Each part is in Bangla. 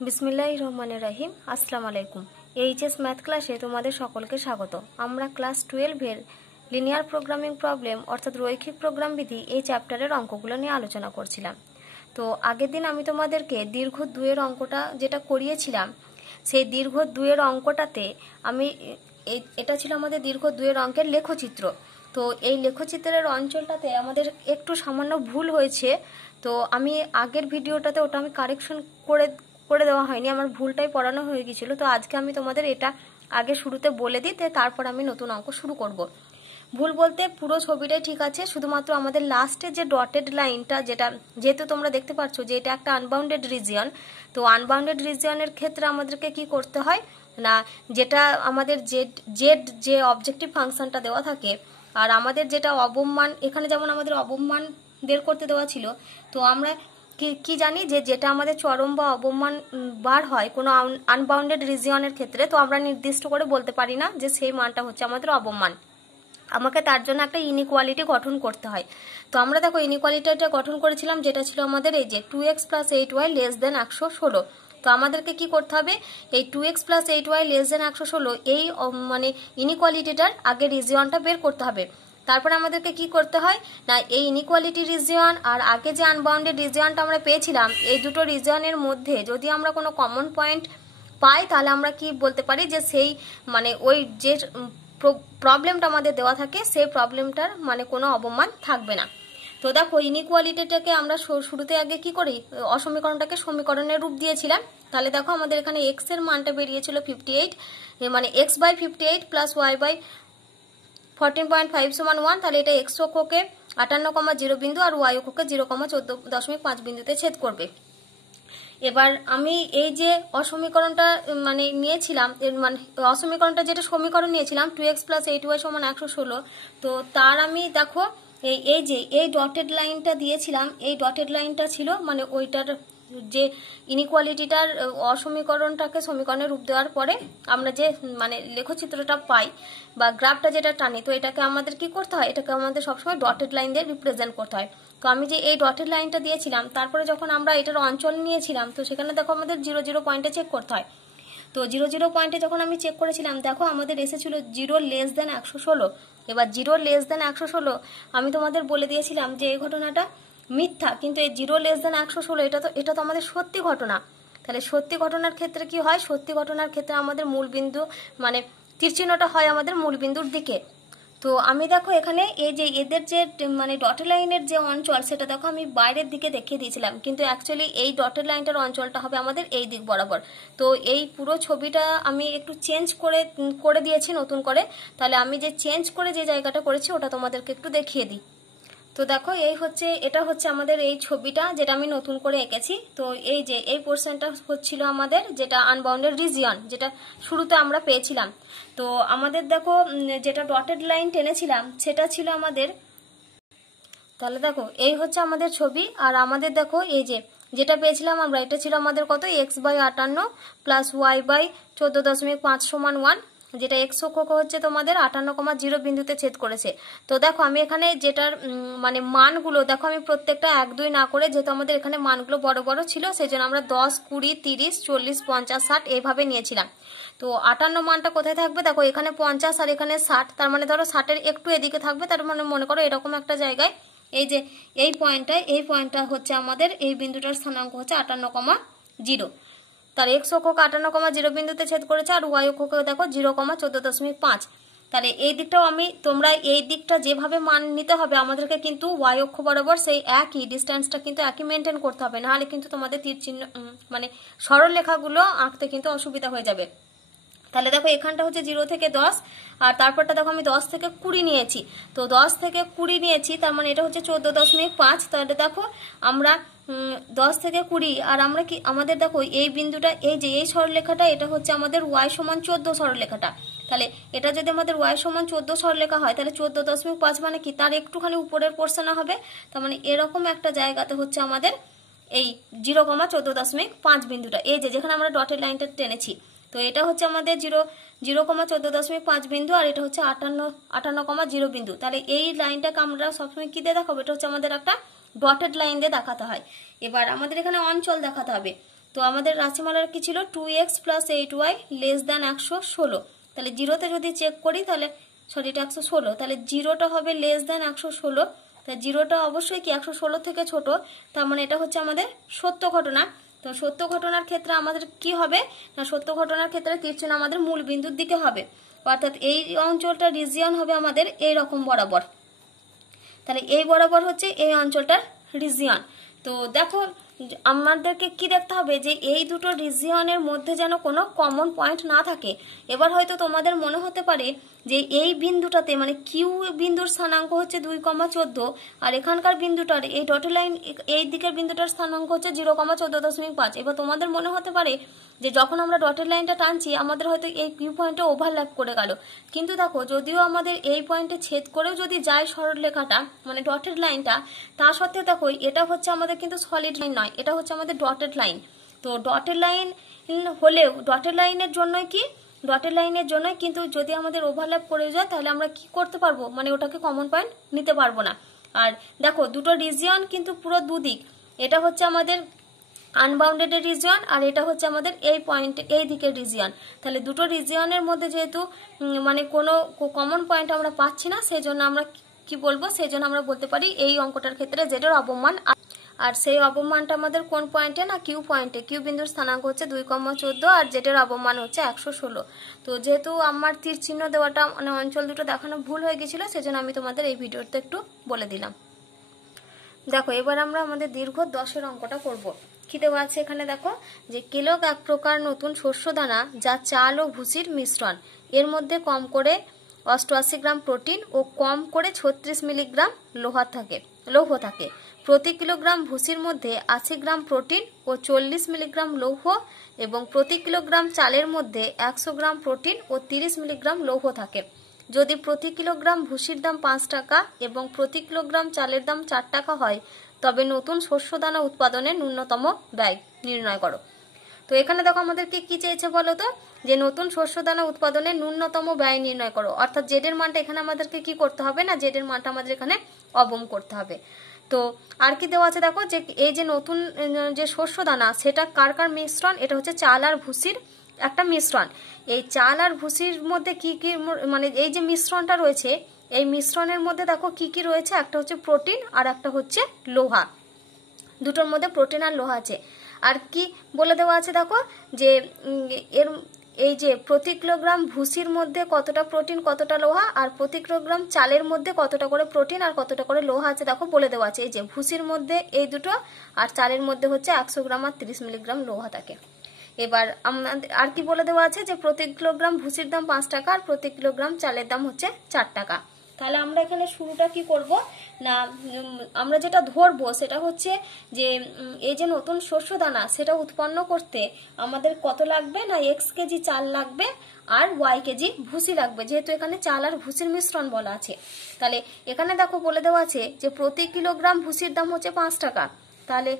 বিসমিল্লাহির রহমানির রহিম। আসসালামু আলাইকুম। এইচএস ম্যাথ ক্লাসে তোমাদের সকলকে স্বাগত। আমরা ক্লাস 12-এর লিনিয়ার প্রোগ্রামিং প্রবলেম অর্থাৎ রৈখিক প্রোগ্রাম বিধি এই চ্যাপ্টারের অঙ্কগুলো নিয়ে আলোচনা করছিলাম। তো আগের দিন আমি তোমাদেরকে দীর্ঘ 2-এর অঙ্কটা যেটা করিয়েছিলাম, সেই দীর্ঘ 2-এর অঙ্কটাতে আমি এটা ছিল আমাদের দীর্ঘ 2-এর অঙ্কের লেখচিত্র। তো এই লেখচিত্রের অঞ্চলটাতে আমাদের একটু সামান্য ভুল হয়েছে। তো আমি আগের ভিডিওটাতে ওটা আমি কারেকশন করে দেওয়া হয়নি, আমার ভুলটাই পড়ানো হয়ে গিয়েছিল। তো আজকে আমি তোমাদের এটা আগে শুরুতে বলে দিই, তারপর আমি নতুন অঙ্ক শুরু করব। ভুল বলতে পুরো ছবিটাই ঠিক আছে, শুধুমাত্র আমাদের লাস্টে যে ডটেড লাইনটা, যেহেতু তোমরা দেখতে পাচ্ছ যে এটা একটা আনবাউন্ডেড রিজিয়ন, তো আনবাউন্ডেড রিজিয়নের ক্ষেত্রে আমাদেরকে কি করতে হয় না, যেটা আমাদের জেড যে অবজেক্টিভ ফাংশনটা দেওয়া থাকে, আর আমাদের যেটা অবমান, এখানে যেমন আমাদের অবমান বের করতে দেওয়া ছিল, তো আমরা কি জানি যে যেটা আমাদের চরম বা অবমান বার হয় কোনো আনবাউন্ডেড রিজিয়নের ক্ষেত্রে, তো আমরা নির্দিষ্ট করে বলতে পারি না যে সেই মানটা হচ্ছে আমাদের অবমান। আমাকে তার জন্য একটা ইনইকুয়ালিটি গঠন করতে হয়। তো আমরা দেখো ইনইকুয়ালিটিটা গঠন করেছিলাম, যেটা ছিল আমাদের এই যে 2x + 8y <= 116। তো আমাদেরকে কি করতে হবে, এই 2x + 8y <= 116 এই মানে ইনইকুয়ালিটিটার আগে রিজিয়নটা বের করতে হবে। তারপরে আমাদেরকে কি করতে হয় না, এই ইনইকুয়ালিটি রিজিয়ন আর আগে যে আনবাউন্ডেড রিজিয়নটা আমরা পেয়েছিলাম, এই দুটো রিজিয়নের মধ্যে যদি আমরা কোনো কমন পয়েন্ট পাই, তাহলে আমরা কি বলতে পারি যে সেই মানে ওই যে প্রবলেমটা আমাদের দেওয়া থাকে, সেই প্রবলেমটার মানে কোনো অবমান থাকবে না। তো দেখো ইনইকুয়ালিটিটাকে আমরা শুরুতে আগে কি করি, অসমীকরণটাকে সমীকরণের রূপ দিয়েছিলাম। তাহলে দেখো আমাদের এখানে x এর মানটা বেরিয়েছিল 58, মানে x/58 + y/14.5 = 1। তাহলে এটা x অক্ষকে 58,0 বিন্দু আর y অক্ষকে 0,14.5 বিন্দুতে ছেদ করবে। এবার আমি এই যে অসমীকরণটা মানে নিয়েছিলাম, মানে অসমীকরণটা যেটা সমীকরণ নিয়েছিলাম 2x + 8y = 116, তো তার আমি দেখো এই যে এই ডটেড লাইনটা দিয়েছিলাম, এই ডটেড লাইনটা ছিল মানে ওইটার যে ইনইকুয়ালিটিটার অসমীকরণটাকে সমীকরণে রূপ দেওয়ার পরে আমরা যে মানে লেখচিত্রটা পাই বা গ্রাফটা যেটা টানি, তো এটাকে আমাদের কি করতে হয়, এটাকে আমাদের সবসময় ডটেড লাইন দিয়ে রিপ্রেজেন্ট করতে হয়। তো আমি যে এই ডটেড লাইনটা দিয়েছিলাম, তারপরে যখন আমরা এটার অঞ্চল নিয়েছিলাম, তো সেখানে দেখো আমাদের 0 পয়েন্টে চেক করতে হয়। তো 0 পয়েন্টে যখন আমি চেক করেছিলাম, দেখো আমাদের এসেছিল 0 <= 116। এবার 0 <= 116 আমি তোমাদের বলে দিয়েছিলাম যে এই ঘটনাটা মিথ্যা, কিন্তু এই 0 <= 116 এটা তো আমাদের সত্যি ঘটনা। তাহলে সত্যি ঘটনার ক্ষেত্রে কি হয়, সত্যি ঘটনার ক্ষেত্রে আমাদের মূলবিন্দু মানে তীরচিহ্নটা হয় আমাদের মূলবিন্দুর দিকে। তো আমি দেখো এখানে এই যে এদের যে মানে ডটেড লাইনের যে অঞ্চল, সেটা দেখো আমি বাইরের দিকে দেখিয়ে দিয়েছিলাম, কিন্তু অ্যাকচুয়ালি এই ডটেড লাইনটার অঞ্চলটা হবে আমাদের এই দিক বরাবর। তো এই পুরো ছবিটা আমি একটু চেঞ্জ করে দিয়েছি নতুন করে। তাহলে আমি যে চেঞ্জ করে যে জায়গাটা করেছি ওটা তোমাদেরকে একটু দেখিয়ে দিই। তো দেখো এটা হচ্ছে আমাদের এই ছবিটা যেটা আমি নতুন করে এঁকেছি। তো এই যে এই পোর্শনটা হচ্ছিল আমাদের যেটা আনবাউন্ডেড রিজিয়ন, যেটা শুরুতে আমরা পেয়েছিলাম। তো আমাদের দেখো যেটা ডটেড লাইন টেনেছিলাম সেটা ছিল আমাদের, তাহলে দেখো এই হচ্ছে আমাদের ছবি। আর আমাদের দেখো এই যে যেটা পেয়েছিলাম আমরা, এটা ছিল আমাদের কত, x/58 + y/14.5 = 1, যেটা x অক্ষ হচ্ছে তোমাদের 58,0 বিন্দুতে ছেদ করেছে। তো দেখো আমি এখানে যেটার মানে মানগুলো দেখো আমি প্রত্যেকটা 1, 2 না করে, যেহেতু আমাদের এখানে মানগুলো বড় বড় ছিল, সেই জন্য আমরা 10, 20, 30, 40, 50, 60 এইভাবে নিয়েছিলাম। তো 58 মানটা কোথায় থাকবে, দেখো এখানে 50 আর এখানে 60, তার মানে ধরো 60-এর একটু এদিকে থাকবে, তার মানে মনে করো এরকম একটা জায়গায় এই যে এই পয়েন্টটা হচ্ছে আমাদের এই বিন্দুটার স্থানাঙ্ক হচ্ছে 58,0। তার x অক্ষকে 58,0 বিন্দুতে ছেদ করেছে, আর y অক্ষকে দেখো 0,14.5। তাহলে এই দিকটাও তোমরা এই দিকটা যেভাবে মান নিতে হবে আমাদেরকে, কিন্তু y অক্ষ বরাবর সেই একই ডিস্টেন্সটা কিন্তু একই মেনটেন করতে হবে, নাহলে কিন্তু তোমাদের তীর চিহ্ন মানে সরল রেখাগুলো আঁকতে কিন্তু অসুবিধা হয়ে যাবে। তাহলে দেখো এখানটা হচ্ছে 0 থেকে 10, আর তারপরটা দেখো আমি 10 থেকে 20 নিয়েছি। তো 10 থেকে 20 নিয়েছি, তার মানে এটা হচ্ছে 14.5। তাহলে দেখো আমরা 10 থেকে 20, আর আমরা কি আমাদের দেখো এই বিন্দুটা এই যে এই সরলরেখাটা, এটা হচ্ছে আমাদের y = 14 সরলরেখাটা। তাহলে এটা যদি আমাদের y = 14 সরলরেখা হয়, তাহলে 14.5 মানে কি, তার একটুখানি উপরের পোর্শনে হবে। তার মানে এরকম একটা জায়গাতে হচ্ছে আমাদের এই 0,14.5 বিন্দুটা, এই যে যেখানে আমরা ডটেড লাইনটা টেনেছি। তো এটা হচ্ছে আমাদের 0,14.5 বিন্দু, আর এটা হচ্ছে 58,0 বিন্দু। তাহলে এই লাইনটাকে আমরা সবসময় কি দিয়ে দেখাবো, এটা হচ্ছে আমাদের একটা ডটেড লাইন দিয়ে দেখাতে হয়। এবার আমাদের এখানে অঞ্চল দেখাতে হবে। তো আমাদের রাশিমালার কি ছিল 2x + 8y <= 116। তাহলে জিরোতে যদি চেক করি তাহলে সরি এটা 116, তাহলে জিরোটা হবে <= 116। তাহলে জিরোটা অবশ্যই কি 116 থেকে ছোট, তার মানে এটা হচ্ছে আমাদের সত্য ঘটনা। তো সত্য ঘটনার ক্ষেত্রে আমাদের কি হবে না, সত্য ঘটনার ক্ষেত্রে তীরচিহ্ন আমাদের মূল বিন্দুর দিকে হবে, অর্থাৎ এই অঞ্চলটা রিজিয়ন হবে আমাদের এই রকম বরাবর। তাহলে এই বরাবর হচ্ছে এই অঞ্চলটার রিজিয়ন। তো দেখো আমাদেরকে কি দেখতে হবে যে এই দুটো রিজিয়নের মধ্যে যেন কোনো কমন পয়েন্ট না থাকে। এবার হয়তো তোমাদের মনে হতে পারে যে এই বিন্দুটাতে মানে কিউ বিন্দুর স্থানাঙ্ক হচ্ছে 2,14 আর এখানকার বিন্দুটার এই ডটের লাইন এই দিকের বিন্দুটার স্থানাঙ্ক হচ্ছে 0,14.5। এবার তোমাদের মনে হতে পারে যে যখন আমরা ডটের লাইনটা টানছি আমাদের হয়তো এই কিউ পয়েন্টে ওভারল্যাপ করে গেল, কিন্তু দেখো যদিও আমাদের এই পয়েন্টে ছেদ করেও যদি যায় সরলরেখাটা মানে ডটের লাইনটা, তা সত্ত্বেও দেখো এটা হচ্ছে আমাদের কিন্তু সলিড লাইন নয়, এটা হচ্ছে আমাদের ডটেড লাইন। তো ডটেড লাইন হলেও ডটেড লাইনের জন্যই কি ডটেড লাইনের জন্য কিন্তু যদি আমাদের ওভারল্যাপ করে যায় তাহলে আমরা কি করতে পারবো মানে ওটাকে কমন পয়েন্ট নিতে পারবো না। আর দেখো দুটো রিজিয়ন কিন্তু পুরো দুদিক, এটা হচ্ছে আমাদের আনবাউন্ডেড রিজিয়ন আর এটা হচ্ছে আমাদের এই পয়েন্ট এই দিকের রিজিয়ন। তাহলে দুটো রিজিয়নের মধ্যে যেহেতু মানে কোনো কমন পয়েন্ট আমরা পাচ্ছি না, সেই জন্য আমরা কি বলবো, সেই জন্য আমরা বলতে পারি এই অঙ্কটার ক্ষেত্রে জেডের অবমান। আর সেই অবমানটা আমাদের কোন পয়েন্টে না কিউ পয়েন্টে, কিউ বিন্দুর স্থানাঙ্ক হচ্ছে 2,14 আর জেডের অবমান হচ্ছে 116। তো যেহেতু আমার তীর চিহ্ন দেওয়াটা মানে অঞ্চল দুটো দেখানো ভুল হয়ে গেছিল, সেজন্য আমি তোমাদের এই ভিডিওতে একটু বলে দিলাম। দেখো এবার আমরা আমাদের দীর্ঘ 10-এর অঙ্কটা করব। কি দেওয়া আছে এখানে দেখো যে কেলগ এক প্রকার নতুন শস্য দানা যা চাল ও ভুসির মিশ্রণ, এর মধ্যে কম করে 88 গ্রাম প্রোটিন ও কম করে 36 মিলিগ্রাম লৌহ থাকে। প্রতি কিলোগ্রাম ভুসির মধ্যে 80 গ্রাম প্রোটিন ও 40 মিলিগ্রাম লৌহ এবং প্রতি কিলোগ্রাম চালের মধ্যে 100 গ্রাম প্রোটিন ও 30 মিলিগ্রাম লৌহ থাকে। যদি প্রতি কিলোগ্রাম ভুসির দাম 5 টাকা এবং প্রতি কিলোগ্রাম চালের দাম 4 টাকা হয় তবে নতুন শস্য দানা উৎপাদনের ন্যূনতম ব্যয় নির্ণয় করো। তো এখানে দেখো আমাদেরকে কি চেয়েছে বলো তো, যে নতুন শস্য দানা উৎপাদনের ন্যূনতম ব্যয় নির্ণয় করো, অর্থাৎ জেডের মানটা এখানে আমাদেরকে কি করতে হবে না, জেডের মানটা আমাদের এখানে অবম করতে হবে। তো আর কি দেওয়া আছে দেখো যে এই যে নতুন যে শস্য দানা সেটা কার কার মিশ্রণ, এটা হচ্ছে চাল আর ভুসির একটা মিশ্রণ। এই চাল আর ভুসির মধ্যে কি কি মানে এই যে মিশ্রণটা রয়েছে এই মিশ্রণের মধ্যে দেখো কি কি রয়েছে, একটা হচ্ছে প্রোটিন আর একটা হচ্ছে লোহা, দুটোর মধ্যে প্রোটিন আর লোহা আছে। আর কি বলে দেওয়া আছে দেখো যে এর এই যে প্রতি কিলোগ্রাম ভুসির মধ্যে কতটা প্রোটিন কতটা লোহা আর প্রতি কিলোগ্রাম চালের মধ্যে কতটা করে প্রোটিন আর কতটা করে লোহা আছে দেখো বলে দেওয়া আছে। এই যে ভুসির মধ্যে এই দুটো আর চালের মধ্যে হচ্ছে 100 গ্রাম আর 30 মিলিগ্রাম লোহা থাকে। এবার আমাদের আর কি বলে দেওয়া আছে যে প্রতি কিলোগ্রাম ভুসির দাম 5 টাকা আর প্রতি কিলোগ্রাম চালের দাম হচ্ছে 4 টাকা। তাহলে আমরা এখানে শুরুটা কি করব না, আমরা যেটা ধরবো সেটা হচ্ছে যে এই যে নতুন শস্য দানা সেটা উৎপন্ন করতে আমাদের কত লাগবে না x কেজি চাল লাগবে আর y কেজি ভুসি লাগবে, যেহেতু এখানে চাল আর ভুসির মিশ্রণ বলা আছে। তাহলে এখানে দেখো বলে দেওয়া আছে যে প্রতি কিলোগ্রাম ভুসির দাম হচ্ছে 5 টাকা, তাহলে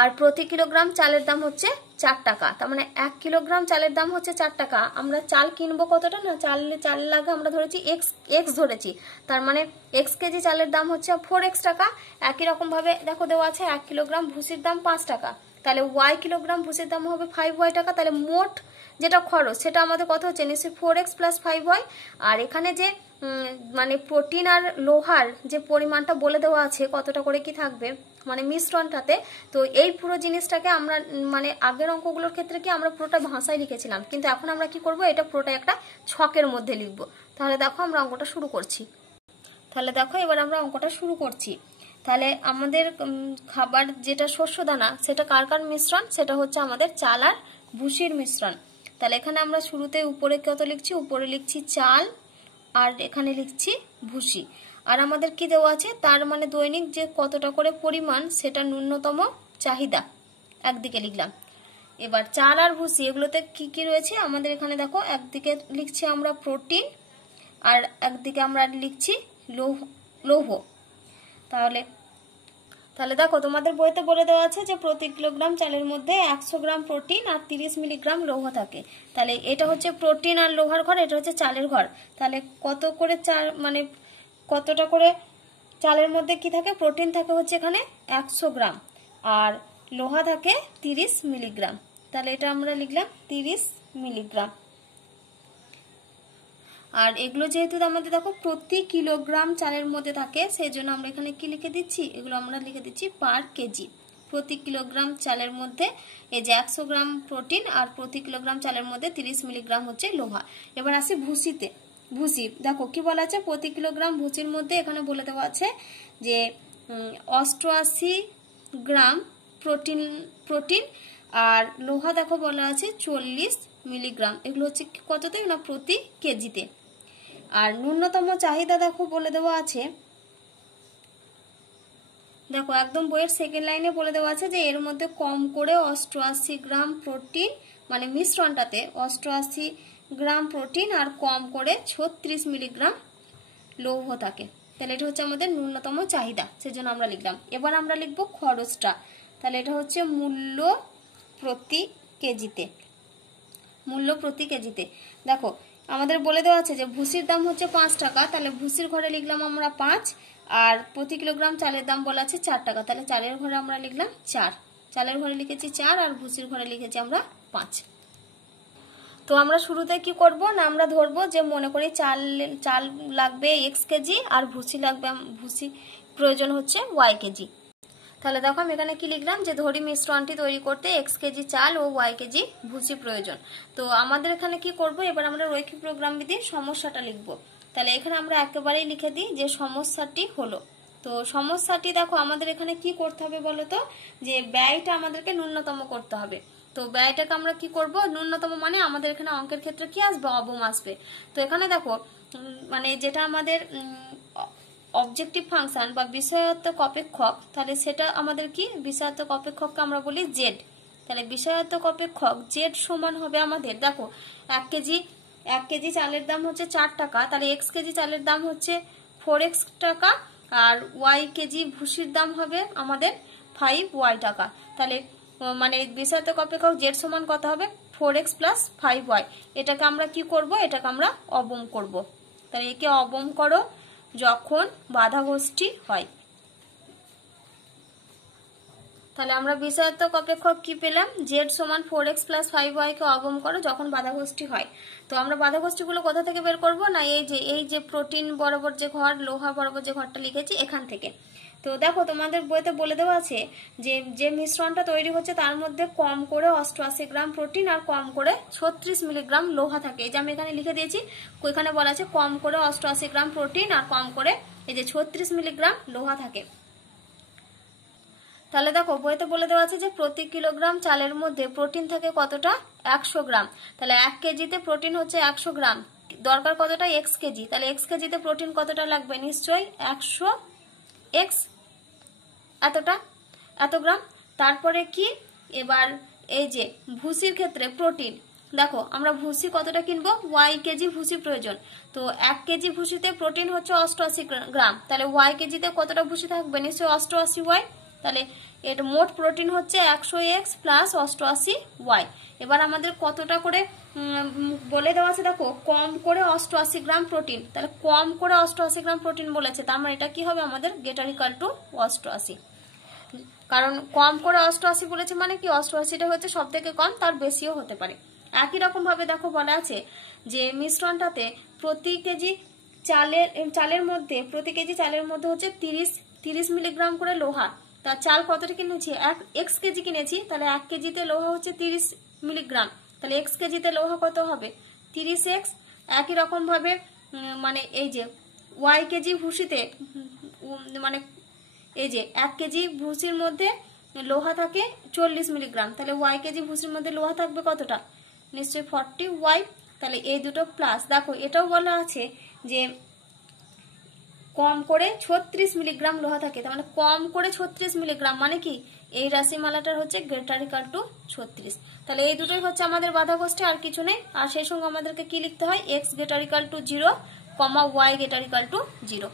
আর প্রতি কিলোগ্রাম চালের দাম হচ্ছে 4 টাকা, তার মানে 1 কিলোগ্রাম চালের দাম হচ্ছে 4 টাকা। আমরা চাল কিনবো কতটা না, চাল লাগে আমরা ধরেছি x ধরেছি, তার মানে x কেজি চালের দাম হচ্ছে 4x টাকা। একই রকম ভাবে দেখো দেওয়া আছে 1 কিলোগ্রাম ভুসির দাম 5 টাকা, তাহলে y কিলোগ্রাম ভুসির দাম হবে 5y টাকা। তাহলে মোট যেটা খরচ সেটা আমাদের কত হচ্ছে নিশ্চয়ই 4x + 5y। আর এখানে যে মানে প্রোটিন আর লোহার যে পরিমাণটা বলে দেওয়া আছে কতটা করে কি থাকবে মানে মিশ্রণটাতে, তো এই পুরো জিনিসটাকে আমরা মানে আগের অঙ্কগুলোর ক্ষেত্রে কি আমরা পুরোটা ভাষায় লিখেছিলাম, কিন্তু এখন আমরা কি করব এটা পুরোটা একটা ছকের মধ্যে লিখব। তাহলে দেখো আমরা অঙ্কটা শুরু করছি। তাহলে দেখো এবার আমরা অঙ্কটা শুরু করছি। তাহলে আমাদের খাবার যেটা শস্য দানা সেটা কার কার মিশ্রণ, সেটা হচ্ছে আমাদের চাল আর ভুসির মিশ্রণ। তাহলে এখানে আমরা শুরুতে উপরে কত লিখছি, উপরে লিখছি চাল আর এখানে লিখছি ভুসি। আর আমাদের কি দেওয়া আছে তার মানে দৈনিক যে কতটা করে পরিমাণ সেটা ন্যূনতম চাহিদা একদিকে লিখলাম। এবার চাল আর ভুসি এগুলোতে কি কি রয়েছে আমাদের এখানে দেখো, একদিকে লিখছি আমরা প্রোটিন আর একদিকে আমরা লিখছি লৌহ। তাহলে দেখো তোমাদের বইতে বলে দেওয়া আছে যে প্রতি কিলোগ্রাম চালের মধ্যে 100 গ্রাম প্রোটিন আর 30 মিলিগ্রাম লৌহ থাকে। তাহলে এটা হচ্ছে প্রোটিন আর লোহার ঘর, এটা হচ্ছে চালের ঘর। তাহলে কত করে চাল মানে কতটা করে চালের মধ্যে কি থাকে, প্রোটিন থাকে হচ্ছে এখানে 100 গ্রাম আর লোহা থাকে 30 মিলিগ্রাম। তাহলে এটা আমরা লিখলাম 30 মিলিগ্রাম। আর এগুলো যেহেতু আমাদের দেখো প্রতি কিলোগ্রাম চালের মধ্যে থাকে, সেই জন্য আমরা এখানে কি লিখে দিচ্ছি, এগুলো আমরা লিখে দিচ্ছি পার কেজি। প্রতি কিলোগ্রাম চালের মধ্যে এই যে 100 গ্রাম প্রোটিন আর প্রতি কিলোগ্রাম চালের মধ্যে 30 মিলিগ্রাম হচ্ছে লোহা। এবার আসি ভুসিতে। ভুসি দেখো কি বলা আছে, প্রতি কিলোগ্রাম ভুসির মধ্যে এখানে বলে দেওয়া আছে যে 88 গ্রাম প্রোটিন আর লোহা দেখো বলা আছে 40 মিলিগ্রাম। এগুলো হচ্ছে কততে না প্রতি কেজিতে। আর ন্যূনতম চাহিদা দেখো বলে দেওয়া আছে, দেখো একদম বইয়ের সেকেন্ড লাইনে বলে দেওয়া আছে যে এর মধ্যে কম করে 88 গ্রাম প্রোটিন, মানে মিশ্রণটাতে 88 গ্রাম প্রোটিন আর কম করে 36 মিলিগ্রাম লৌহ থাকে। তাহলে এটা হচ্ছে আমাদের ন্যূনতম চাহিদা, সেজন্য আমরা লিখলাম। এবার আমরা লিখবো খরচটা। তাহলে এটা হচ্ছে মূল্য প্রতি কেজিতে। মূল্য প্রতি কেজিতে দেখো আমাদের বলে দেওয়া আছে যে ভুসির দাম হচ্ছে 5 টাকা, তাহলে ভুসির ঘরে লিখলাম আমরা 5, আর প্রতি কিলোগ্রাম চালের দাম বলা আছে 4 টাকা, তাহলে চালের ঘরে আমরা লিখলাম 4। চালের ঘরে লিখেছি 4 আর ভুসির ঘরে লিখেছি আমরা 5। তো আমরা শুরুতে কি করব না, আমরা ধরবো যে মনে করি চাল লাগবে x কেজি আর ভুসি প্রয়োজন হচ্ছে y কেজি। তাহলে দেখো আমি এখানে কি লিখলাম যে ধরি মিশ্রণটি তৈরি করতে x কেজি চাল ও y কেজি ভুসি প্রয়োজন। তো আমাদের এখানে কি করব, এবার আমরা রৈখিক প্রোগ্রামবিধির সমস্যাটা লিখব। তাহলে এখানে আমরা একেবারেই লিখে দিই যে সমস্যাটি হলো। তো সমস্যাটি দেখো আমাদের এখানে কি করতে হবে বলতো, যে ব্যয়টা আমাদেরকে ন্যূনতম করতে হবে। তো ব্যয়টাকে আমরা কি করব, ন্যূনতম মানে আমাদের এখানে অঙ্কের ক্ষেত্রে কি আসবে, অবম আসবে। তো এখানে দেখো মানে যেটা আমাদের অবজেক্টিভ ফাংশন বা বিষয়াত্মক অপেক্ষক, তাহলে সেটা আমাদের কি, বিষয়াত্মক অপেক্ষককে আমরা বলি জেড। তাহলে বিষয়াত্মক অপেক্ষক জেড সমান হবে আমাদের, দেখো 1 কেজি চালের দাম হচ্ছে 4 টাকা, তাহলে x কেজি চালের দাম হচ্ছে 4x টাকা, আর y কেজি ভুসির দাম হবে আমাদের 5y টাকা। তাহলে মানে বিষয়াত্মক অপেক্ষক জেড সমান কত হবে, 4x প্লাস 5y। এটাকে আমরা কি করব, এটাকে আমরা অবম করব। তাহলে একে অবম করো যখন বাধাগোষ্ঠী হয়। তাহলে আমরা বিষয়াত্মক অপেক্ষক কি পেলাম, জেড সমান 4x প্লাস 5y কে অবম করো যখন বাধাগোষ্ঠী হয়। তো আমরা বাধাগোষ্ঠীগুলো কোথা থেকে বের করব না, এই যে প্রোটিন বরাবর যে ঘর, লোহা বরাবর যে ঘরটা লিখেছি এখান থেকে। তো দেখো তোমাদের বইতে বলে দেওয়া আছে যে মিশ্রণটা তৈরি হচ্ছে তার মধ্যে কম করে 88 গ্রাম প্রোটিন আর কম করে 36 মিলিগ্রাম লোহা থাকে। এই যে আমি এখানে লিখে দিয়েছি, ওইখানে বলা আছে কম করে 88 গ্রাম প্রোটিন আর কম করে এই যে 36 মিলিগ্রাম লোহা থাকে। তাহলে দেখো বইতে বলে দেওয়া আছে যে প্রতি কিলোগ্রাম চালের মধ্যে প্রোটিন থাকে কতটা, 100 গ্রাম। তাহলে 1 কেজিতে প্রোটিন হচ্ছে 100 গ্রাম, দরকার কতটা, x কেজি। তাহলে x কেজিতে প্রোটিন কতটা লাগবে, নিশ্চয়ই 100x এত গ্রাম। তারপরে কি, এবার এই যে ভুসির ক্ষেত্রে প্রোটিন, দেখো আমরা ভুসি কতটা কিনবো, y কেজি ভুসি প্রয়োজন। তো 1 কেজি ভুসিতে প্রোটিন হচ্ছে 88 গ্রাম, তাহলে y কেজিতে কতটা ভুসি থাকবে, নিশ্চয়ই 88y। তাহলে এর মোট প্রোটিন হচ্ছে 100x প্লাস 88y। এবার আমাদের কতটা করে বলে দেওয়া আছে, দেখো কম করে 88 গ্রাম প্রোটিন, তাহলে কম করে 88 গ্রাম প্রোটিন বলেছে, তার মানে এটা কি হবে আমাদের গ্রেটার ইকুয়াল টু 88। কারণ কম করে 88 বলেছে মানে কি 88টা হচ্ছে সব থেকে কম, তার বেশিও হতে পারে। একই রকম ভাবে দেখো বলা আছে যে মিশ্রণটাতে প্রতি কেজি চালের মধ্যে হচ্ছে 30 মিলিগ্রাম করে লোহা। তা চাল কতটা কিনেছি, 1 কেজি কিনেছি, তাহলে 1 কেজিতে লোহা হচ্ছে 30 মিলিগ্রাম, তাহলে x কেজিতে লোহা কত হবে 30x। একই রকম ভাবে মানে এই যে y কেজি ভুসিতে মানে এই যে 1 কেজি ভুসির মধ্যে লোহা থাকে 40 মিলিগ্রাম, তাহলে y কেজি ভুসির মধ্যে লোহা থাকবে কতটা, নিশ্চয়ই 40y। তাহলে এই দুটো প্লাস, দেখো এটাও বলা আছে যে কম করে 36 মিলিগ্রাম লোহা থাকে, তার মানে কম করে 36 মিলিগ্রাম মানে কি এই রাশিমালাটার হচ্ছে গ্রেটার ইকুয়াল টু 36। তাহলে এই দুটোই হচ্ছে আমাদের বাধাগোষ্ঠী, আর কিছু নেই। আর সেই সঙ্গে আমাদেরকে কি লিখতে হয়, x greater equal to 0, y greater equal to 0।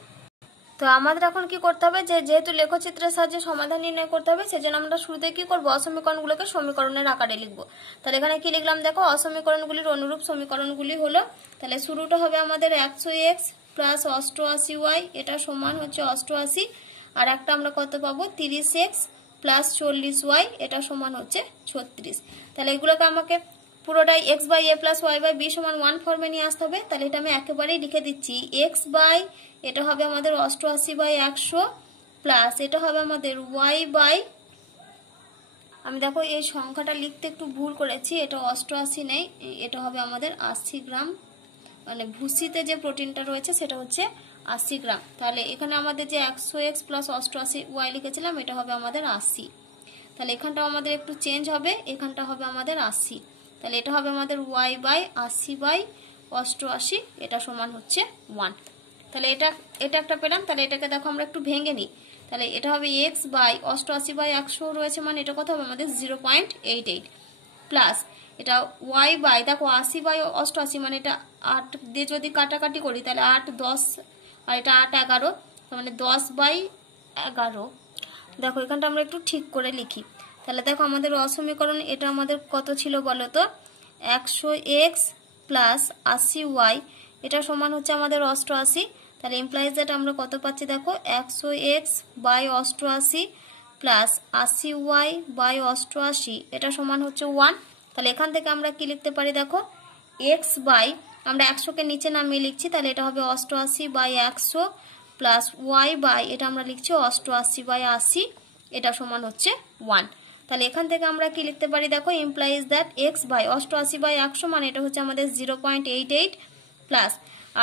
তো আমাদের এখন কি করতে হবে, যেহেতু লেখচিত্রের সাহায্যে সমাধান নির্ণয় করতে হবে, সেজন্য আমরা শুরুতে কি করবো, অসমীকরণগুলোকে সমীকরণের আকারে লিখবো। তাহলে এখানে কি লিখলাম, দেখো অসমীকরণগুলির অনুরূপ সমীকরণগুলি হলো, তাহলে শুরুটা হবে আমাদের 100x প্লাস 88y, এটা সমান হচ্ছে 88, আর একটা আমরা কত পাবো 30x প্লাস 40y এটা সমান হচ্ছে 36। তাহলে এগুলোকে আমাকে পুরোটাই x by a plus y by b সমান 1 ফর্মে নিয়ে আসতে হবে। তাহলে এটা আমি একেবারেই লিখে দিচ্ছি x বাই এটা হবে আমাদের 88 বাই 100 প্লাস এটা হবে আমাদের y বাই, আমি দেখো এই সংখ্যাটা লিখতে একটু ভুল করেছি, এটা 88 নেই, এটা হবে আমাদের 80 গ্রাম, মানে ভুসিতে যে প্রোটিনটা রয়েছে সেটা হচ্ছে 80 গ্রাম। তাহলে এখানে আমাদের যে 100x প্লাস 88y লিখেছিলাম এটা হবে আমাদের 80। তাহলে এখানটা আমাদের একটু চেঞ্জ হবে, এখানটা হবে আমাদের 80। তাহলে এটা হবে আমাদের y বাই 80 বাই 88, এটা সমান হচ্ছে 1। তাহলে এটা একটা পেলাম। তাহলে এটাকে দেখো আমরা একটু ভেঙে নিই। তাহলে এটা হবে x বাই 88 বাই 100 রয়েছে, মানে এটা কত হবে আমাদের 0.88 প্লাস এটা y বাই দেখো 80 বাই 88 মানে এটা 8 দিয়ে যদি কাটাকাটি করি তাহলে 8 10 আর এটা 8 11 মানে 10 বাই 11। দেখো এখানটা আমরা একটু ঠিক করে লিখি। তাহলে দেখো আমাদের অসমীকরণ এটা আমাদের কত ছিল বলো তো, 100x প্লাস 80y এটা সমান হচ্ছে আমাদের 88। তাহলে ইমপ্লাইজ দ্যাট আমরা কত পাচ্ছি দেখো, 100x by 88 plus 80y by 88 এটা সমান হচ্ছে 1। তাহলে এখান থেকে আমরা কি লিখতে পারি দেখো, x বাই আমরা 100কে নিচে নামিয়ে লিখছি, তাহলে এটা হবে 88 বাই 100 প্লাস y বাই এটা আমরা লিখছি 88 বাই 80 এটা সমান হচ্ছে 1। তাহলে এখান থেকে আমরা কি লিখতে পারি দেখো, implies that x by 88 by 100 মানে এটা হচ্ছে আমাদের 0.88 প্লাস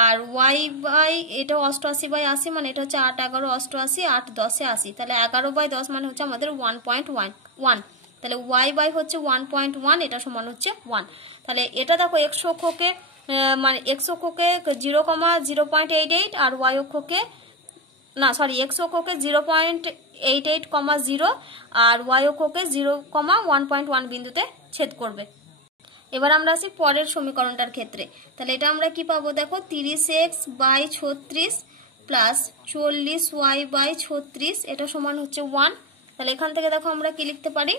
আর y বাই এটা 88 বাই 80 মানে এটা হচ্ছে 8 11 88 8 10 80। তাহলে 11 বাই 10 মানে হচ্ছে আমাদের 1.1। তাহলে y বাই হচ্ছে 1.1 এটা সমান হচ্ছে 1। তাহলে এটা দেখো x অক্ষকে মানে x অক্ষকে 0,0.88 আর y অক্ষকে না সরি x অক্ষকে 0.88,0 আর y অক্ষকে 0,1.1 বিন্দুতে ছেদ করবে। এবার আমরা আসি পরের সমীকরণটার ক্ষেত্রে। তাহলে এটা আমরা কি পাবো দেখো, 30x by 36 plus 40y by 36 এটা সমান হচ্ছে 1। তাহলে এখান থেকে দেখো আমরা কি লিখতে পারি,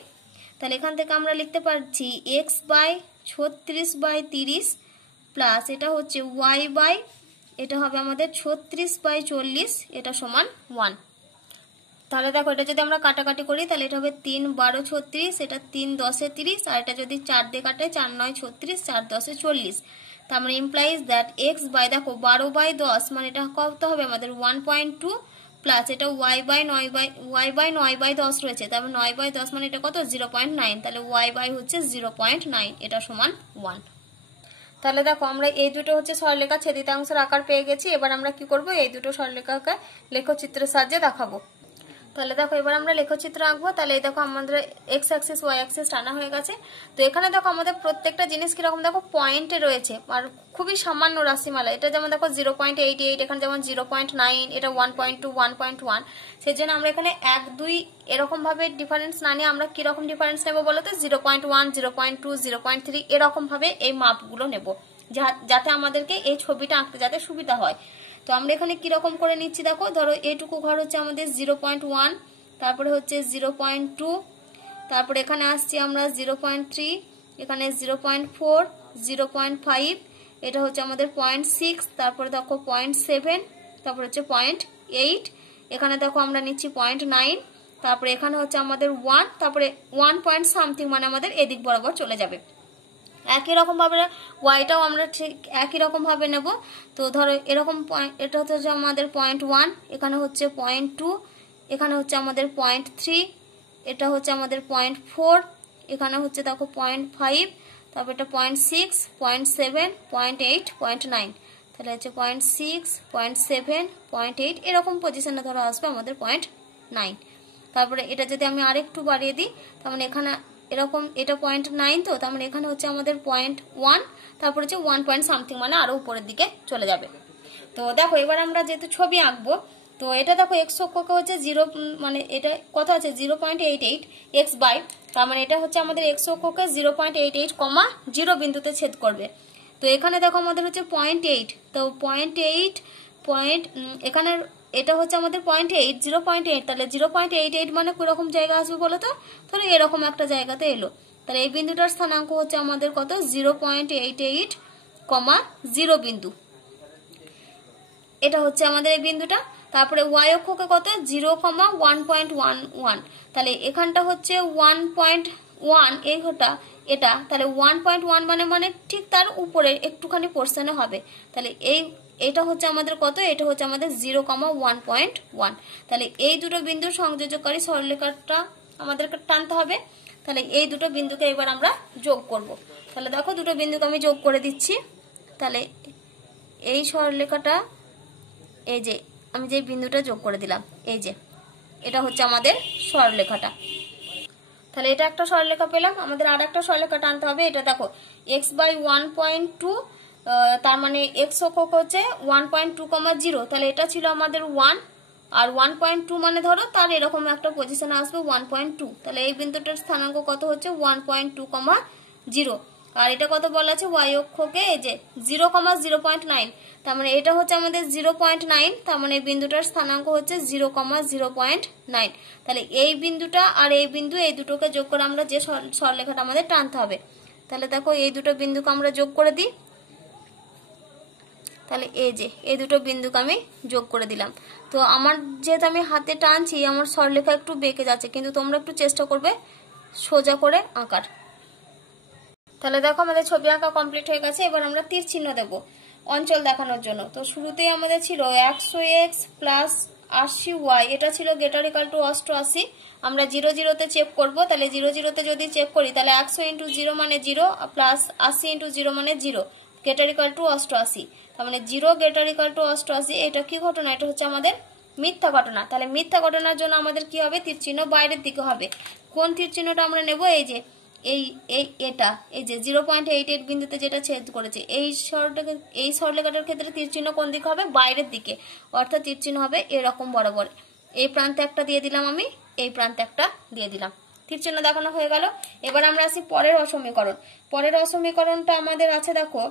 তাহলে এখান থেকে আমরা লিখতে পারছি x বাই 36 বাই 30 প্লাস এটা হচ্ছে y বাই এটা হবে আমাদের 36 বাই 40 এটা সমান 1। তাহলে দেখো এটা যদি আমরা কাটাকাটি করি তাহলে এটা হবে 3 12 36, এটা 3 10 30 আর এটা যদি 4 দিয়ে কাটে 4 9 36 4 10 40। তার মানে ইমপ্লাইজ দ্যাট x বাই দেখো 12 বাই 10 মানে এটা কত হবে আমাদের 1.2 প্লাস এটা y বাই 9 বাই 10 রয়েছে, তার মানে 9 বাই 10 মানে এটা কত 0.9। তাহলে y বাই হচ্ছে 0.9 এটা সমান 1। তাহলে দেখো আমরা এই দুটো হচ্ছে সরলরেখা ছেদিতাংশের আকার পেয়ে গেছি। এবার আমরা কি করব, এই দুটো সরলরেখাকে লেখচিত্রের সাহায্যে দেখাবো। তাহলে দেখো এবার আমরা লেখচিত্র আঁকবো। তাহলে এই দেখো আমাদের এক্স অ্যাক্সিস ওয়াই অ্যাক্সিস টানা হয়ে গেছে। তো এখানে দেখো আমাদের প্রত্যেকটা জিনিস কিরকম দেখো পয়েন্টে রয়েছে আর খুবই সামান্য রাশিমালা। এটা যেমন দেখো 0.88, এখানে যেমন 0.9, এটা 1.2 1.1। সেই জন্য আমরা এখানে 1 2 এরকম ভাবে ডিফারেন্স না নিয়ে আমরা কিরকম ডিফারেন্স নেবো বলতো, 0.1 0.2 0.3 এরকম ভাবে এই মাপগুলো নেব, যাতে আমাদেরকে এই ছবিটা আঁকতে যাতে সুবিধা হয়। তো আমরা এখানে কিরকম করে নিচ্ছি দেখো, ধরো এইটুকু ঘর হচ্ছে আমাদের 0.1, তারপরে হচ্ছে 0.2, তারপরে এখানে আসছি আমরা 0.3, এখানে 0.4 0.5, এটা হচ্ছে আমাদের 0.6, তারপরে দেখো 0.7, তারপরে হচ্ছে 0.8, এখানে দেখো আমরা নিচ্ছি 0.9, তারপরে এখানে হচ্ছে আমাদের 1, তারপরে 1 পয়েন্ট সামথিং মানে আমাদের এদিক বরাবর চলে যাবে। একই রকম ভাবে ওয়াইটাও আমরা ঠিক একই রকম ভাবে নেব। তো ধরো এরকম এটা হচ্ছে আমাদের 0.1, এখানে হচ্ছে 0.2, এখানে হচ্ছে আমাদের 0.3, এটা হচ্ছে আমাদের 0.4, এখানে হচ্ছে দেখো 0.5, তারপর এটা 0.6 0.7 0.8 0.9, তাহলে হচ্ছে 0.6 0.7 0.8 এরকম পজিশনে ধরো আসবে আমাদের 0.9। তারপরে এটা যদি আমি আরেকটু বাড়িয়ে দিই তার মানে এখানে এরকম এটা 0.9, তো তার মানে এখানে হচ্ছে আমাদের 0.1, তারপর হচ্ছে 1 পয়েন্ট সামথিং মানে আরো উপরের দিকে চলে যাবে। তো দেখো এবার আমরা যেহেতু ছবি আঁকবো, তো এটা দেখো এক্স অক্ষকে হচ্ছে 0 মানে এটা কত আছে 0.88 x বাই, তার মানে এটা হচ্ছে আমাদের এক্স অক্ষকে 0.88, 0 বিন্দুতে ছেদ করবে। তো এখানে দেখো আমাদের হচ্ছে 0.8, তো 0.8 এখানে এটা হচ্ছে আমাদের 0.8 0.8, তাহলে 0.88 মানে কিরকম জায়গা আসবে বলো তো, তাহলে এরকম একটা জায়গাতে এলো। তাহলে এই বিন্দুটার স্থানাঙ্ক হচ্ছে আমাদের কত 0.88, 0 বিন্দু, এটা হচ্ছে আমাদের এই বিন্দুটা। তারপরে ওয়াই অক্ষকে কত 0,1.11, তাহলে এখানটা হচ্ছে 1.1, এই ঘটা এটা, তাহলে 1.1 মানে ঠিক তার উপরে একটুখানি পোর্শনে হবে। তাহলে এটা হচ্ছে আমাদের কত, এটা হচ্ছে আমাদের 0,1.1। তাহলে এই দুটো বিন্দুর সংযোজকারী সরলরেখাটা আমাদেরকে টানতে হবে। তাহলে এই দুটো বিন্দুকে এবার আমরা যোগ করব। তাহলে দেখো দুটো বিন্দুকে আমি যোগ করে দিচ্ছি। তাহলে এই সরলরেখাটা, এই যে আমি যে বিন্দুটা যোগ করে দিলাম, এই যে এটা হচ্ছে আমাদের সরলরেখাটা। তাহলে এটা একটা সরলরেখা পেলাম। আমাদের আর একটা সরলরেখা টানতে হবে। এটা দেখো x/1.2, তার মানে x অক্ষ হচ্ছে 1.2,0, তাহলে এটা ছিল আমাদের 1, আর 1.2 মানে ধরো তার এরকম একটা পজিশনে আসবে 1.2, তাহলে এই বিন্দুটার স্থানাঙ্ক কত হচ্ছে 1.2,0, আর এটা কত বলা আছে y অক্ষকে এই যে 0,0.9, তার মানে এটা হচ্ছে আমাদের 0.9, তার মানে এই বিন্দুটার স্থানাঙ্ক হচ্ছে 0,0.9। তাহলে এই বিন্দুটা আর এই বিন্দু, এই দুটোকে যোগ করে আমরা যে সরলরেখাটা আমাদের টানতে হবে। তাহলে দেখো এই দুটো বিন্দুকে আমরা যোগ করে দিই। তাহলে এই যে এই দুটো বিন্দুকে আমি যোগ করে দিলাম। তো আমার যেহেতু আমি হাতে টানছি, আমার সরলরেখা একটু বেঁকে যাচ্ছে, কিন্তু তোমরা একটু চেষ্টা করবে সোজা করে আঁকার। তাহলে দেখো আমাদের ছবি আঁকা কমপ্লিট হয়ে গেছে। এবার আমরা তীর চিহ্ন দেব অঞ্চল দেখানোর জন্য। তো শুরুতেই আমাদের ছিল 100x প্লাস 80y, এটা ছিল গ্রেটার ইকুয়াল টু 88। আমরা 0 0-তে চেক করব। তাহলে 0 0-তে যদি চেক করি তাহলে 100 × 0 মানে 0 প্লাস 80 × 0 মানে 0, গ্রেটার ইকুয়াল টু 88। তার মানে 0 গ্রেটার ইকুয়াল টু 88। এটা কি ঘটনা? এটা হচ্ছে আমাদের মিথ্যা ঘটনা। তাহলে মিথ্যা ঘটনার জন্য আমাদের কি হবে? তীর চিহ্ন বাইরের দিকে হবে। কোন তীর চিহ্নটা আমরা নেব? এই যে এটা এই যে 0.88 বিন্দুতে যেটা ছেদ করেছে, এই সরলরেখাটার ক্ষেত্রে তীর চিহ্ন কোন দিকে হবে? বাইরের দিকে, অর্থাৎ তীর চিহ্ন হবে এরকম বরাবর। এই প্রান্তে একটা দিয়ে দিলাম আমি, এই প্রান্তে একটা দিয়ে দিলাম। তীর চিহ্ন দেখানো হয়ে গেল। এবার আমরা আসি পরের অসমীকরণ। পরের অসমীকরণটা আমাদের আছে দেখো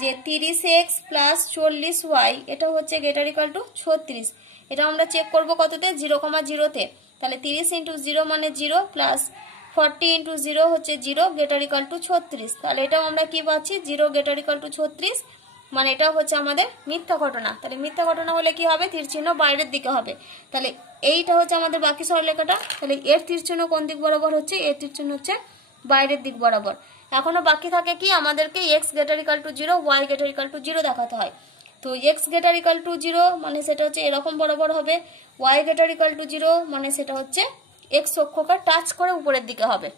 যে 30x প্লাস 40y, এটা হচ্ছে গ্রেটার ইকুয়াল টু 36। এটা আমরা চেক করব কততে? 0,0-তে। তাহলে 30 × 0 মানে 0 প্লাস 40 × 0 হচ্ছে 0, গ্রেটার ইকুয়াল টু 36। তাহলে এটাও আমরা কি পাচ্ছি? 0 গ্রেটার ইকুয়াল টু 36, মানে এটা হচ্ছে আমাদের মিথ্যা ঘটনা। তাহলে মিথ্যা ঘটনা হলে কি হবে? তীর চিহ্ন বাইরের দিকে হবে। তাহলে এইটা হচ্ছে আমাদের বাকি সরলরেখাটা। তাহলে এর তীর চিহ্ন কোন দিক বরাবর হচ্ছে? এর তীর চিহ্ন হচ্ছে বাইরের দিক বরাবর। এখনো বাকি থাকে কি? আমাদেরকে x greater equal to 0, y greater equal to 0 দেখাতে হয়। তো x গ্রেটার ইকুয়াল টু 0 মানে সেটা হচ্ছে এরকম বরাবর হবে, y গ্রেটার ইকুয়াল টু 0 মানে সেটা হচ্ছে x অক্ষকে টাচ করে উপরের দিকে হবে।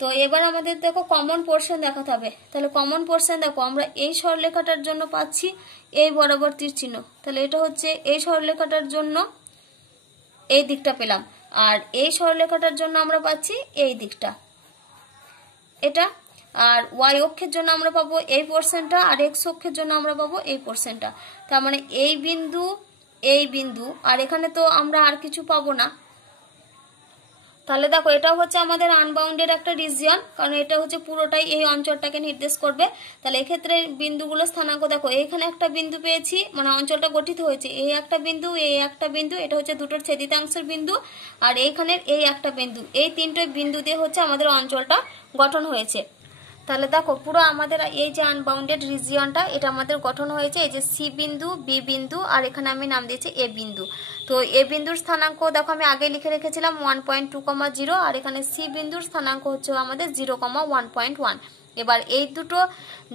তো এবার আমাদের দেখো কমন পোর্শন দেখাতে হবে। তাহলে কমন পোর্শন দেখো আমরা এই সরলরেখাটার জন্য পাচ্ছি এই বরাবর তীর চিহ্ন। তাহলে এটা হচ্ছে এই সরলরেখাটার জন্য এই দিকটা পেলাম, আর এই সরলরেখাটার জন্য আমরা পাচ্ছি এই দিকটা, এটা। আর y অক্ষের জন্য আমরা পাবো এই পোর্শনটা, আর x অক্ষের জন্য আমরা পাবো এই পোর্শনটা। তার মানে এই বিন্দু, আর এখানে তো আমরা আর কিছু পাবো না। তাহলে দেখো এটা হচ্ছে আমাদের আনবাউন্ডেড একটা রিজিয়ন, কারণ এটা হচ্ছে পুরোটাই এই অঞ্চলটাকে নির্দেশ করবে। তাহলে এক্ষেত্রে বিন্দুগুলো স্থানাঙ্ক দেখো, এইখানে একটা বিন্দু পেয়েছি, মানে অঞ্চলটা গঠিত হয়েছে এই একটা বিন্দু, এই একটা বিন্দু, এটা হচ্ছে দুটোর ছেদিতাংশের বিন্দু, আর এইখানের এই একটা বিন্দু, এই তিনটে বিন্দু দিয়ে হচ্ছে আমাদের অঞ্চলটা গঠন হয়েছে। তাহলে দেখো পুরো আমাদের এই যে আনবাউন্ডেড রিজিয়নটা, এটা আমাদের গঠন হয়েছে এই যে সি বিন্দু, বি বিন্দু, আর এখানে আমি নাম দিয়েছি এ বিন্দু। তো এ বিন্দুর স্থানাঙ্ক দেখো আমি আগে লিখে রেখেছিলাম 1.2,0, আর এখানে সি বিন্দুর স্থানাঙ্ক হচ্ছে আমাদের 0,1.1। এবার এই দুটো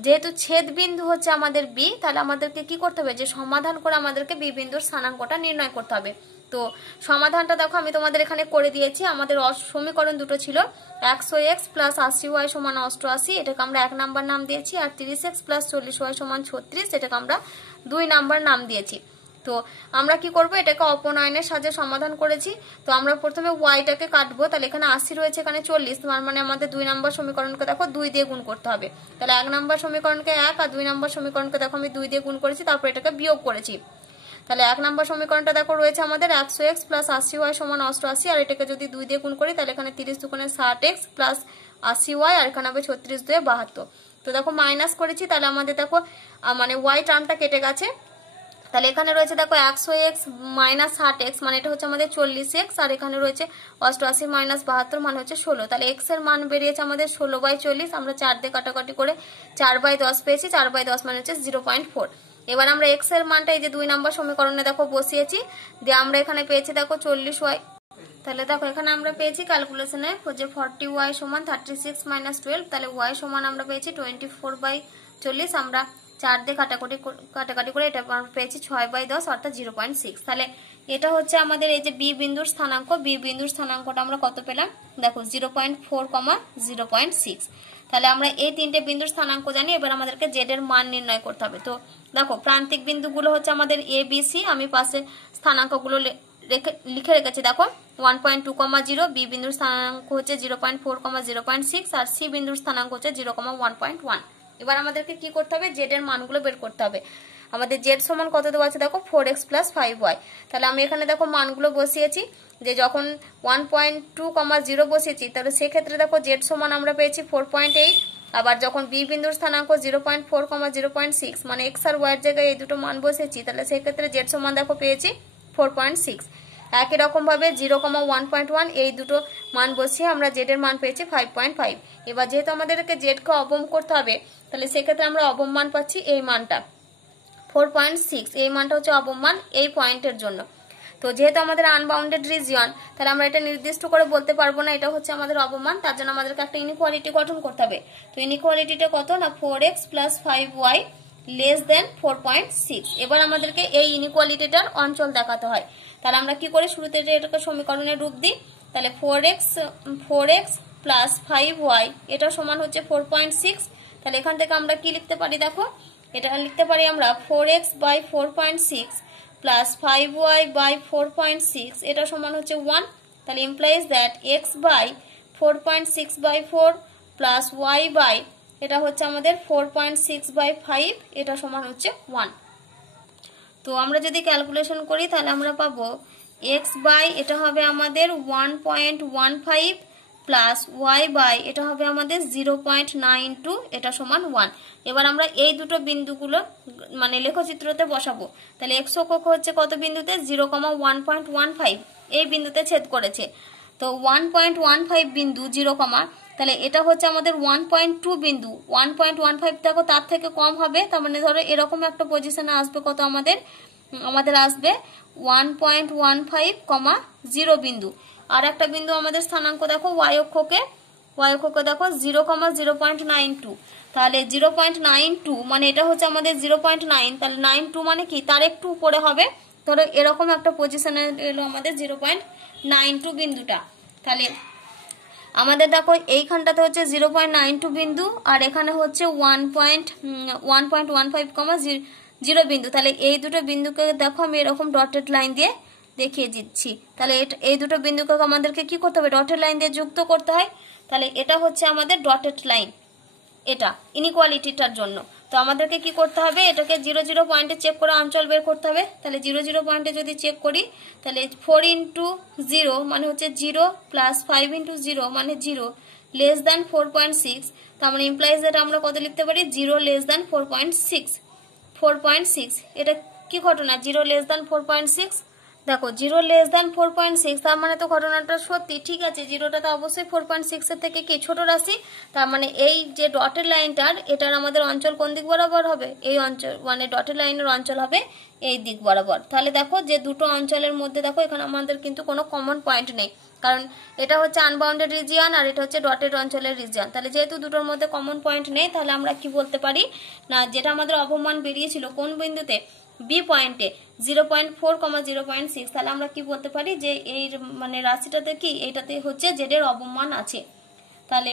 যেহেতু ছেদ বিন্দু হচ্ছে আমাদের বি, তাহলে আমাদেরকে কি করতে হবে? যে সমাধান করে আমাদেরকে বি বিন্দুর স্থানাঙ্কটা নির্ণয় করতে হবে। তো সমাধানটা দেখো আমি তোমাদের এখানে করে দিয়েছি। আমাদের সমীকরণ দুটো ছিল 100x প্লাস 80y সমান 88, এটাকে আমরা 1 নাম্বার নাম দিয়েছি, আর 30x প্লাস 40y সমান 36, এটাকে আমরা 2 নাম্বার নাম দিয়েছি। তো আমরা কি করব? এটাকে অপনয়নের সাহায্যে সমাধান করেছি। তো আমরা প্রথমে y-টাকে কাটবো। তাহলে এখানে 80 রয়েছে, এখানে 40, মানে আমাদের 2 নাম্বার সমীকরণকে দেখো 2 দিয়ে গুণ করতে হবে। তাহলে 1 নাম্বার সমীকরণকে 1, আর 2 নাম্বার সমীকরণকে দেখো আমি 2 দিয়ে গুণ করেছি, তারপর এটাকে বিয়োগ করেছি। তাহলে 1 নাম্বার সমীকরণটা দেখো রয়েছে আমাদের 100x প্লাস 80y সমান 88, আর এটাকে যদি 2 দিয়ে গুণ করি তাহলে এখানে 30 দুগুণে 60x প্লাস 80y, আর এখানে হবে 36 2 72। তো দেখো মাইনাস করেছি, তাহলে আমাদের দেখো মানে y টার্মটা কেটে গেছে। তাহলে এখানে রয়েছে দেখো 100x মাইনাস 60x, মানে এটা হচ্ছে আমাদের 40x, আর এখানে রয়েছে 88 মাইনাস 72 মানে হচ্ছে 16। তাহলে x এর মান বেরিয়েছে আমাদের 16/40। আমরা 4 দিয়ে কাটাকাটি করে 4/10 পেয়েছি, 4/10 মানে হচ্ছে 0.4। এবার আমরা এক্স এর মানটা এই যে 2 নম্বর সমীকরণে দেখো বসিয়েছি, দিয়ে আমরা এখানে পেয়েছি দেখো 40y। তাহলে দেখো এখানে আমরা পেয়েছি ক্যালকুলেশনে যে 40y সমান 36 - 12, তাহলে y সমান আমরা পেয়েছি 24/40। আমরা 4 দিয়ে কাটাকাটি করে এটা আমরা পেয়েছি 6/10 অর্থাৎ 0.6। তাহলে এটা হচ্ছে আমাদের এই যে বি বিন্দুর স্থানাঙ্ক। বি বিন্দুর স্থানাঙ্কটা আমরা কত পেলাম দেখো 0.4, 0.6। তাহলে আমরা এই তিনটে বিন্দুর স্থানাঙ্ক জানি। এবার আমাদেরকে জেড এর মান নির্ণয় করতে হবে। তো দেখো প্রান্তিক বিন্দুগুলো হচ্ছে আমাদের এ বি সি। আমি পাশে স্থানাঙ্কগুলো লিখে রেখেছি দেখো 1.2, 0। বি বিন্দুর স্থানাঙ্ক হচ্ছে 0.4, 0.6 আর সি বিন্দুর স্থানাঙ্ক হচ্ছে 0,1.1। এবার আমাদেরকে কি করতে হবে, জেড এর মানগুলো বের করতে হবে। আমাদের জেড সমান কত দেওয়া আছে দেখো 4x + 5y। তাহলে আমি এখানে দেখো মানগুলো বসিয়েছি, যে যখন 1.2, 0 বসিয়েছি তাহলে সেক্ষেত্রে দেখো জেড সমান আমরা পেয়েছি 4.8। আবার যখন বি বিন্দুর স্থানাঙ্ক 0.4, 0.6 মানে এক্স আর ওয়াই এর জায়গায় এই দুটো মান বসেছি, তাহলে সেক্ষেত্রে জেড সমান দেখো পেয়েছি 4.6। একই রকম ভাবে 0,1.1 এই দুটো মান বসিয়ে আমরা জেড এর মান পেয়েছি 5.5। এবার যেহেতু আমাদেরকে জেড কে অবম করতে হবে, তাহলে সেক্ষেত্রে আমরা অবম মান পাচ্ছি এই মানটা 4.6। এই মানটা হচ্ছে অবম মান এই পয়েন্টের জন্য। তো যেহেতু আমাদের আনবাউন্ডেড রিজিয়ন, তাহলে আমরা এটা নির্দিষ্ট করে বলতে পারবো না এটা হচ্ছে আমাদের অবমান। তার জন্য আমাদেরকে একটা ইনইকুয়ালিটি গঠন করতে হবে। তো ইনইকুয়ালিটিটা কত না 4x + 5y <= 4.6। এবার আমাদেরকে এই ইনইকুয়ালিটিটার অঞ্চল দেখাতে হয়। তাহলে আমরা কি করে শুরুতে এটাকে সমীকরণের রূপ দিই। তাহলে 4x + 5y এটা সমান হচ্ছে 4.6। তাহলে এখান থেকে আমরা কি লিখতে পারি দেখো, এটা লিখতে পারি আমরা 4x / 4.6 + 5y / 4.6 এটা সমান হচ্ছে 1। তাহলে implies that x / 4.6/4 + y / এটা হচ্ছে আমাদের 4.6/5 এটা সমান হচ্ছে 1। তো আমরা যদি ক্যালকুলেশন করি তাহলে আমরা পাবো x / এটা হবে আমাদের 1.15 প্লাস y / এটা হবে আমাদের 0.92 এটা সমান 1। এবার আমরা এই দুটো বিন্দুগুলো মানে লেখচিত্রতে বসাবো। তাহলে x অক্ষ হচ্ছে কত বিন্দুতে 0,1.15 এই বিন্দুতে ছেদ করেছে। তো 1.15 বিন্দু 0, তাহলে এটা হচ্ছে আমাদের 1.2 বিন্দু। 1.15 দেখো তার থেকে কম হবে, তার মানে ধরো এরকম একটা পজিশনে আসবে কত আমাদের আসবে 1.15, 0 বিন্দু। আর একটা বিন্দু আমাদের স্থানাঙ্ক দেখো y অক্ষকে দেখো 0,0.92। তাহলে 0.92 মানে এটা হচ্ছে আমাদের 0.9, তাহলে 92 মানে কি তার একটু উপরে হবে। ধরো এরকম একটা পজিশনে এলো আমাদের 0.92 বিন্দুটা। তাহলে আমাদের দেখো এইখানটাতে হচ্ছে 0.92 বিন্দু আর এখানে হচ্ছে 1.15, 0 বিন্দু। তাহলে এই দুটো বিন্দুকে দেখো আমি এরকম ডটেড লাইন দিয়ে দেখিয়ে দিচ্ছি। তাহলে এই দুটো বিন্দুকে আমাদেরকে কি করতে হবে, ডটেড লাইন দিয়ে যুক্ত করতে হয়। তাহলে এটা হচ্ছে আমাদের ডটেড লাইন, এটা ইনইকুয়ালিটিটার জন্য। তো আমাদেরকে কি করতে হবে, এটাকে 0, 0 পয়েন্টে চেক করে অঞ্চল বের করতে হবে। তাহলে 0, 0 পয়েন্টে যদি চেক করি তাহলে 4 × 0 মানে হচ্ছে 0 প্লাস 5 × 0 মানে 0 <= 4.6। তার মানে ইমপ্লাইজ দ্যাট আমরা কত লিখতে পারি 0 <= 4.6। এটা কি ঘটনা 0 <= 4.6। দেখো 0 <= 4.6 তার মানে তো ঘটনাটা সত্যি, ঠিক আছে। 0টা তো অবশ্যই 4.6 এর থেকে কি ছোট রাশি। তার মানে এই যে ডটেড লাইনটার এটার আমাদের অঞ্চল কোন দিক বরাবর হবে, এই অঞ্চল মানে ডটেড লাইনের অঞ্চল হবে এই দিক বরাবর। তাহলে দেখো যে দুটো অঞ্চলের মধ্যে দেখো এখানে আমাদের কিন্তু কোনো কমন পয়েন্ট নেই, কারণ এটা হচ্ছে আনবাউন্ডেড রিজিয়ন আর এটা হচ্ছে ডটেড অঞ্চলের রিজিয়ন। তাহলে যেহেতু দুটোর মধ্যে কমন পয়েন্ট নেই, তাহলে আমরা কি বলতে পারি না যেটা আমাদের অবমান বেরিয়েছিল কোন বিন্দুতে বি পয়েন্টে 0.4, 0.6, তাহলে আমরা কি বলতে পারি যে এই মানে রাশিটাতে কি এটাতে হচ্ছে জেড এর অবমান আছে। তাহলে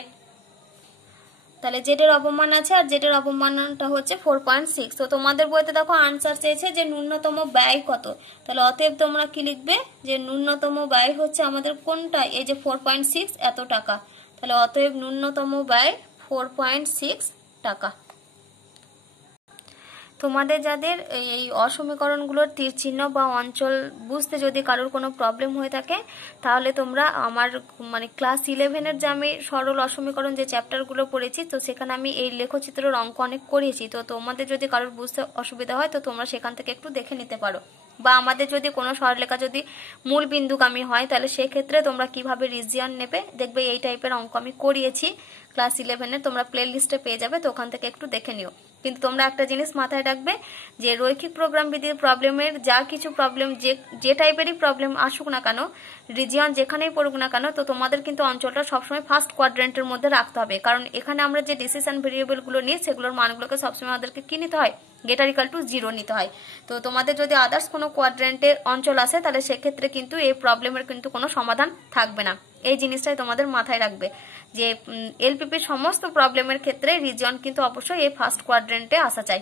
জেড এর অবমান আছে আর জেড এর অবমানটা হচ্ছে 4.6। তো তোমাদের বইতে দেখো আনসার চেয়েছে যে ন্যূনতম ব্যয় কত। তাহলে অতএব তোমরা কি লিখবে যে ন্যূনতম ব্যয় হচ্ছে আমাদের কোনটা, এই যে 4.6 এত টাকা। তাহলে অতএব ন্যূনতম ব্যয় 4.6 টাকা। তোমাদের যাদের এই অসমীকরণগুলোর তীর চিহ্ন বা অঞ্চল বুঝতে যদি কারোর কোনো প্রবলেম হয়ে থাকে, তাহলে তোমরা আমার মানে ক্লাস 11-এর যে আমি সরল অসমীকরণ যে চ্যাপ্টারগুলো পড়েছি, তো সেখানে আমি এই লেখচিত্রের অঙ্ক অনেক করিয়েছি। তো তোমাদের যদি কারোর বুঝতে অসুবিধা হয় তো তোমরা সেখান থেকে একটু দেখে নিতে পারো। বা আমাদের যদি কোনো সরলরেখা যদি মূল বিন্দুগামী হয় তাহলে সেক্ষেত্রে তোমরা কিভাবে রিজিয়ন নেবে দেখবে এই টাইপের অঙ্ক আমি করিয়েছি ক্লাস 11-এর, তোমরা প্লে লিস্টে পেয়ে যাবে, তো ওখান থেকে একটু দেখে নিও। কিন্তু তোমরা একটা জিনিস মাথায় রাখবে যে রৈখিক প্রোগ্রাম বিধির প্রবলেমের যা কিছু প্রবলেম যে টাইপেরই প্রবলেম আসুক না কেন, রিজিয়ন যেখানেই পড়ুক না কেন, তো তোমাদের কিন্তু অঞ্চলটা সবসময় ফার্স্ট কোয়াড্রেন্টের মধ্যে রাখতে হবে। কারণ এখানে আমরা যে ডিসিশন ভেরিয়েবলগুলো নিই সেগুলোর মানগুলোকে সবসময় আমাদেরকে কি নিতে হয়, গ্রেটার ইকুয়াল টু 0 নিতে হয়। তো তোমাদের যদি আদার্স কোনো কোয়াড্রেন্টের অঞ্চল আসে তাহলে সেক্ষেত্রে কিন্তু এই প্রবলেমের কিন্তু কোনো সমাধান থাকবে না। এই জিনিসটাই তোমাদের মাথায় রাখবে যে এলপিপির সমস্ত প্রবলেমের ক্ষেত্রে রিজিয়ন কিন্তু অবশ্যই এই ফার্স্ট কোয়াড্রেন্টে আসা চাই।